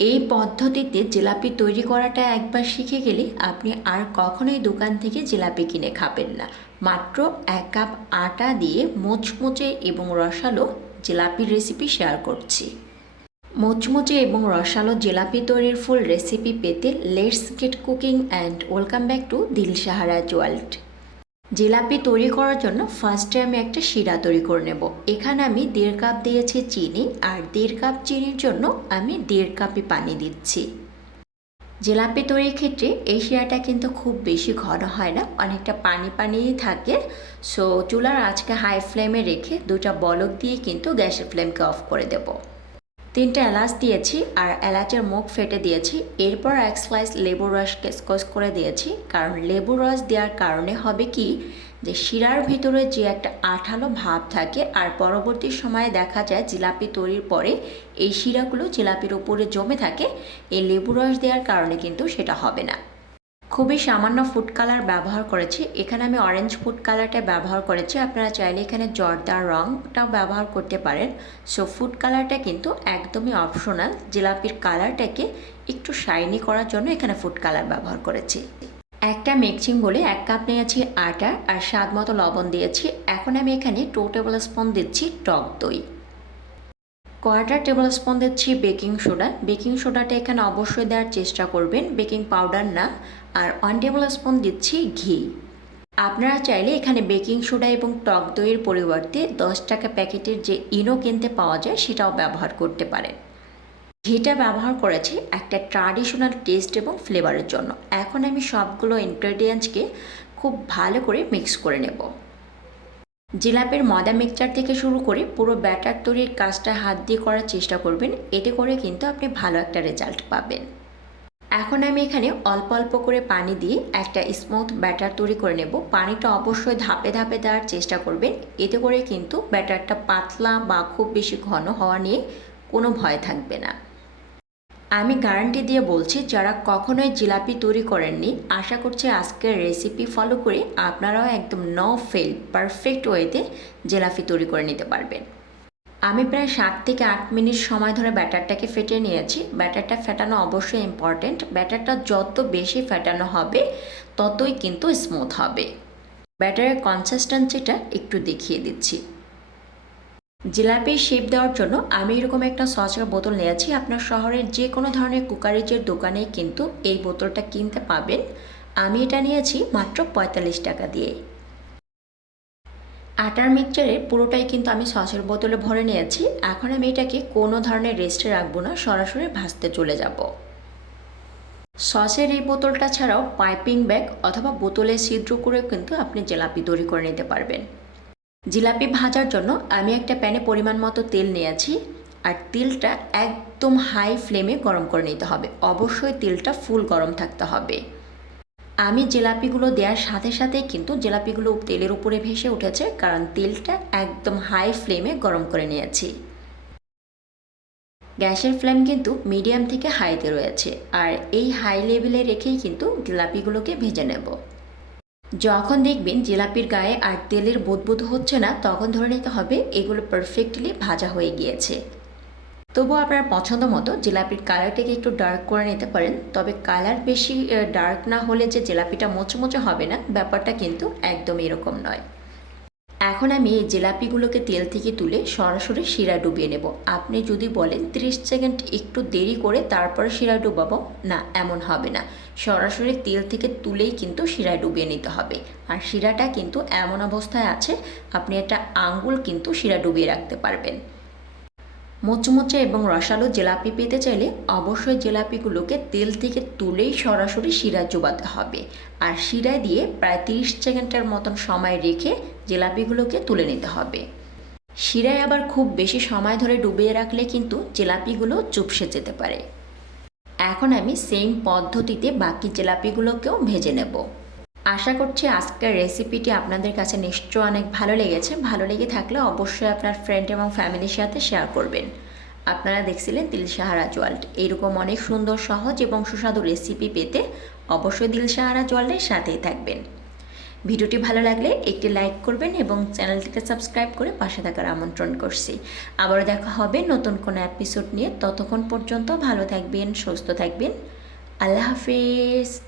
এই পদ্ধতিতে জিলাপি তৈরি করাটা একবার শিখে গেলে আপনি আর কখনোই দোকান থেকে জিলাপি কিনে খাবেন না। মাত্র 1 কাপ আটা দিয়ে মুচমুচে এবং রসালো জিলাপির রেসিপি শেয়ার করছি। মুচমুচে এবং রসালো জিলাপি তৈরির ফুল রেসিপি পেতে let's get cooking and welcome back to দিলশাহারাজ ওয়ার্ল্ড। জিলাপি তৈরি করার জন্য ফার্স্টে আমি একটা শিরা তৈরি করে নেব। এখানে আমি 1.5 কাপ দিয়েছি চিনি, আর 1.5 কাপ চিনির জন্য আমি 1.5 কাপই পানি দিচ্ছি। জিলাপি তৈরির ক্ষেত্রে এই শিরাটা কিন্তু খুব বেশি ঘন হয় না, অনেকটা পানি পানিই থাকে। সো চুলার আঁচকে হাই ফ্লেমে রেখে 2টা বলক দিয়ে কিন্তু গ্যাসের ফ্লেমকে অফ করে দেব। 3টে এলাচ দিয়েছি আর এলাচের মুখ ফেটে দিয়েছি। এরপর 1 স্লাইস লেবুর রসকে স্কোচ করে দিয়েছি, কারণ লেবুর রস দেওয়ার কারণে হবে কি যে শিরার ভিতরে যে একটা আঠালো ভাব থাকে, আর পরবর্তী সময়ে দেখা যায় জিলাপি তৈরির পরে এই শিরাগুলো জিলাপির উপরে জমে থাকে। এই লেবুর রস দেওয়ার কারণে কিন্তু সেটা হবে না। খুবই সামান্য ফুড কালার ব্যবহার করেছি। এখানে আমি অরেঞ্জ ফুড কালারটা ব্যবহার করেছি, আপনারা চাইলে এখানে জর্দার রংটাও ব্যবহার করতে পারেন। সো ফুড কালারটা কিন্তু একদমই অপশনাল, জিলাপির কালারটাকে একটু শাইনি করার জন্য এখানে ফুড কালার ব্যবহার করেছি। একটা মিক্সিং বলে 1 কাপ নিয়েছি আটা আর স্বাদ মতো লবণ দিয়েছি। এখন আমি এখানে 2 টেবিল স্পুন দিচ্ছি টক দই, 1/4 টেবিল স্পুন দিচ্ছি বেকিং সোডা। বেকিং সোডাটা এখানে অবশ্যই দেওয়ার চেষ্টা করবেন, বেকিং পাউডার না। আর 1 টেবিল স্পুন দিচ্ছি ঘি। আপনারা চাইলে এখানে বেকিং সোডা এবং টক দইয়ের পরিবর্তে 10 টাকা প্যাকেটের যে ইনো কিনতে পাওয়া যায় সেটাও ব্যবহার করতে পারেন। ঘিটা ব্যবহার করেছি একটা ট্র্যাডিশনাল টেস্ট এবং ফ্লেভারের জন্য। এখন আমি সবগুলো ইনগ্রেডিয়েন্টসকে খুব ভালো করে মিক্স করে নেব। জিলাপির ময়দা মিক্সচার থেকে শুরু করে পুরো ব্যাটার তৈরির কাজটা হাত দিয়ে করার চেষ্টা করবেন, এতে করে কিন্তু আপনি ভালো একটা রেজাল্ট পাবেন। এখন আমি এখানে অল্প অল্প করে পানি দিয়ে একটা স্মুথ ব্যাটার তৈরি করে নেব। পানিটা অবশ্যই ধাপে ধাপে দেওয়ার চেষ্টা করবেন, এতে করে কিন্তু ব্যাটারটা পাতলা বা খুব বেশি ঘন হওয়া নিয়ে কোনো ভয় থাকবে না। আমি গ্যারান্টি দিয়ে বলছি, যারা কখনোই জিলাপি তৈরি করেননি, আশা করছি আজকের রেসিপি ফলো করে আপনারাও একদম নো ফেল পারফেক্ট ওয়েতে জিলাপি তৈরি করে নিতে পারবেন। আমি প্রায় 7 থেকে 8 মিনিট সময় ধরে ব্যাটারটাকে ফেটিয়ে নিয়েছি। ব্যাটারটা ফেটানো অবশ্যই ইম্পর্টেন্ট। ব্যাটারটা যত বেশি ফেটানো হবে ততই কিন্তু স্মুথ হবে। ব্যাটারের কনসিস্টেন্সিটা একটু দেখিয়ে দিচ্ছি। জিলাপির শেপ দেওয়ার জন্য আমি এরকম একটা সসের বোতল নিয়েছি। আপনার শহরের যে কোনো ধরনের কুকারিজের দোকানেই কিন্তু এই বোতলটা কিনতে পাবেন। আমি এটা নিয়েছি মাত্র 45 টাকা দিয়ে। আটার মিক্সচারের পুরোটাই কিন্তু আমি সসের বোতলে ভরে নিয়েছি। এখন আমি এটাকে কোনো ধরনের রেস্টে রাখবো না, সরাসরি ভাজতে চলে যাব। সসের এই বোতলটা ছাড়াও পাইপিং ব্যাগ অথবা বোতলে ছিদ্র করে কিন্তু আপনি জিলাপি তৈরি করে নিতে পারবেন। জিলাপি ভাজার জন্য আমি একটা প্যানে পরিমাণ মতো তেল নিয়েছি, আর তেলটা একদম হাই ফ্লেমে গরম করে নিতে হবে। অবশ্যই তেলটা ফুল গরম থাকতে হবে। আমি জিলাপিগুলো দেওয়ার সাথে সাথেই কিন্তু জিলাপিগুলো তেলের উপরে ভেসে উঠেছে, কারণ তেলটা একদম হাই ফ্লেমে গরম করে নিয়েছি। গ্যাসের ফ্লেম কিন্তু মিডিয়াম থেকে হাইতে রয়েছে, আর এই হাই লেভেলে রেখেই কিন্তু জিলাপিগুলোকে ভেজে নেব। যখন দেখবেন জিলাপির গায়ে আর তেলের বুদবুদ হচ্ছে না, তখন ধরে নিতে হবে এগুলো পারফেক্টলি ভাজা হয়ে গিয়েছে। তবুও আপনার পছন্দ মতো জিলাপির কালারটাকে একটু ডার্ক করে নিতে পারেন, তবে কালার বেশি ডার্ক না হলে যে জিলাপিটা মোচমোচে হবে না, ব্যাপারটা কিন্তু একদম এরকম নয়। এখন আমি এই জিলাপিগুলোকে তেল থেকে তুলে সরাসরি শিরা ডুবিয়ে নেব। আপনি যদি বলেন 30 সেকেন্ড একটু দেরি করে তারপরে শিরা ডুবাবো, না, এমন হবে না। সরাসরি তেল থেকে তুলেই কিন্তু শিরায় ডুবিয়ে নিতে হবে। আর শিরাটা কিন্তু এমন অবস্থায় আছে, আপনি একটা আঙ্গুল কিন্তু শিরা ডুবিয়ে রাখতে পারবেন। মুচমুচে এবং রসালো জিলাপি পেতে চাইলে অবশ্যই জিলাপিগুলোকে তেল থেকে তুলেই সরাসরি শিরায় চোবাতে হবে, আর শিরায় দিয়ে প্রায় 30 সেকেন্ডের মতন সময় রেখে জিলাপিগুলোকে তুলে নিতে হবে। শিরায় আবার খুব বেশি সময় ধরে ডুবিয়ে রাখলে কিন্তু জিলাপিগুলো চুপসে যেতে পারে। এখন আমি সেম পদ্ধতিতে বাকি জিলাপিগুলোকেও ভেজে নেব। আশা করছি আজকের রেসিপিটি আপনাদের কাছে নিশ্চয় অনেক ভালো লেগেছে। ভালো লেগে থাকলে অবশ্যই আপনার ফ্রেন্ড এবং ফ্যামিলির সাথে শেয়ার করবেন। আপনারা দেখছিলেন দিলশাহারাজ ওয়ার্ল্ড। এরকম অনেক সুন্দর, সহজ এবং সুস্বাদু রেসিপি পেতে অবশ্যই দিলশাহারাজ ওয়ার্ল্ডের সাথেই থাকবেন। ভিডিওটি ভালো লাগলে একটি লাইক করবেন এবং চ্যানেলটিকে সাবস্ক্রাইব করে পাশে থাকার আমন্ত্রণ করছি। আবারও দেখা হবে নতুন কোনো এপিসোড নিয়ে। ততক্ষণ পর্যন্ত ভালো থাকবেন, সুস্থ থাকবেন। আল্লাহ হাফিজ।